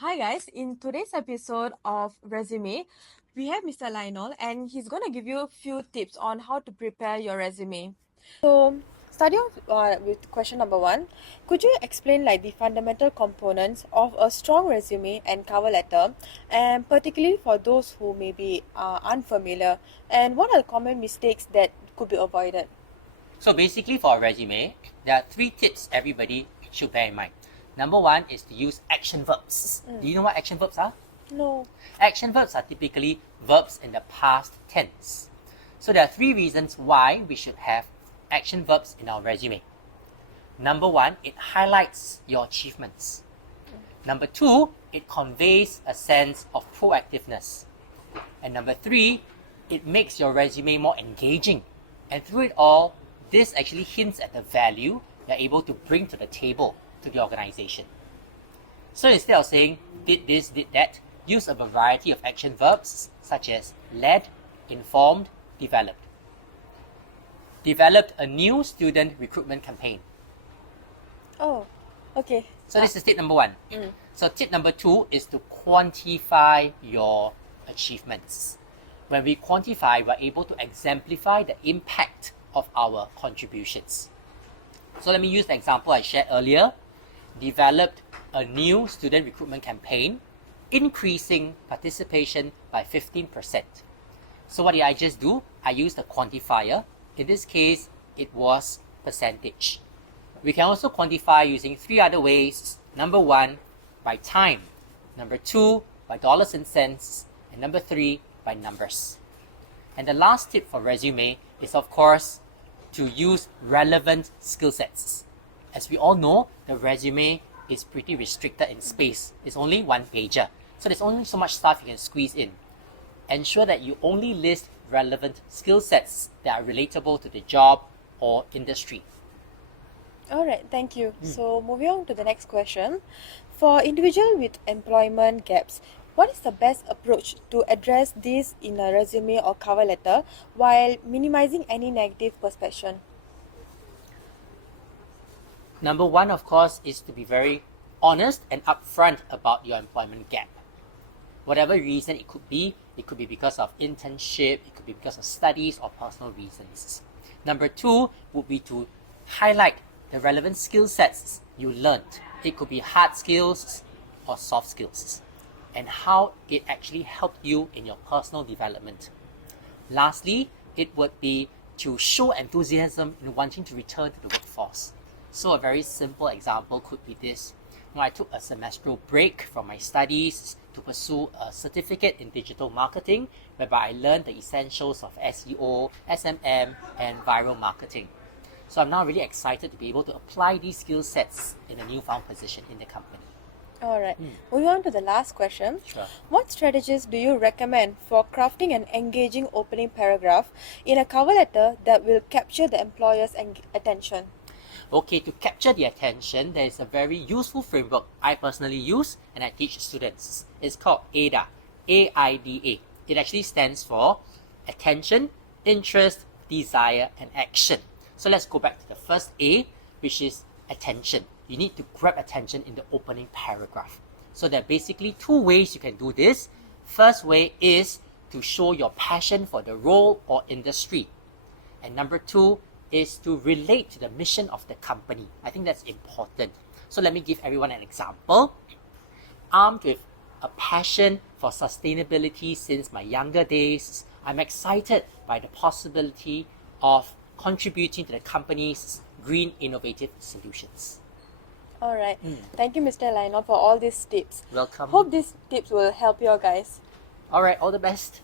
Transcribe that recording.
Hi guys, in today's episode of Resume, we have Mr. Lionel and he's going to give you a few tips on how to prepare your resume. So, starting off with question number one, could you explain like the fundamental components of a strong resume and cover letter, and particularly for those who may be unfamiliar, and what are the common mistakes that could be avoided? So basically for a resume, there are 3 tips everybody should bear in mind. Number 1 is to use action verbs. Do you know what action verbs are? No. Action verbs are typically verbs in the past tense. So there are 3 reasons why we should have action verbs in our resume. Number 1, it highlights your achievements. Number 2, it conveys a sense of proactiveness. And number 3, it makes your resume more engaging. And through it all, this actually hints at the value you're able to bring to the table to the organization. So instead of saying, did this, did that, use a variety of action verbs such as led, informed, developed. Developed a new student recruitment campaign. Oh, okay. So this is tip number 1. So tip number 2 is to quantify your achievements. When we quantify, we're able to exemplify the impact of our contributions. So let me use the example I shared earlier. Developed a new student recruitment campaign, increasing participation by 15%. So what did I just do? I used a quantifier. In this case, it was percentage. We can also quantify using 3 other ways. Number 1, by time. Number 2, by dollars and cents. And number 3, by numbers. And the last tip for resume is, of course, to use relevant skill sets. As we all know, the resume is pretty restricted in space. It's only 1 pager. So there's only so much stuff you can squeeze in. Ensure that you only list relevant skill sets that are relatable to the job or industry. Alright, thank you. So moving on to the next question. For individual with employment gaps, what is the best approach to address this in a resume or cover letter while minimizing any negative perception? Number 1, of course, is to be very honest and upfront about your employment gap. Whatever reason it could be because of internship, it could be because of studies or personal reasons. Number 2 would be to highlight the relevant skill sets you learned. It could be hard skills or soft skills, and how it actually helped you in your personal development. Lastly, it would be to show enthusiasm in wanting to return to the workforce. So a very simple example could be this. When I took a semestral break from my studies to pursue a certificate in digital marketing, whereby I learned the essentials of SEO, SMM, and viral marketing. So I'm now really excited to be able to apply these skill sets in a newfound position in the company. Alright, moving on to the last question. Sure. What strategies do you recommend for crafting an engaging opening paragraph in a cover letter that will capture the employer's attention? Okay, to capture the attention, there is a very useful framework I personally use and I teach students. It's called A.I.D.A. A.I.D.A. It actually stands for attention, interest, desire, and action. So let's go back to the first A, which is attention. You need to grab attention in the opening paragraph. So there are basically 2 ways you can do this. First way is to show your passion for the role or industry. And number 2 is to relate to the mission of the company. I think that's important. So let me give everyone an example. Armed with a passion for sustainability since my younger days, I'm excited by the possibility of contributing to the company's green innovative solutions. Alright, thank you Mr. Lionel for all these tips. Welcome. Hope these tips will help you guys. Alright, all the best.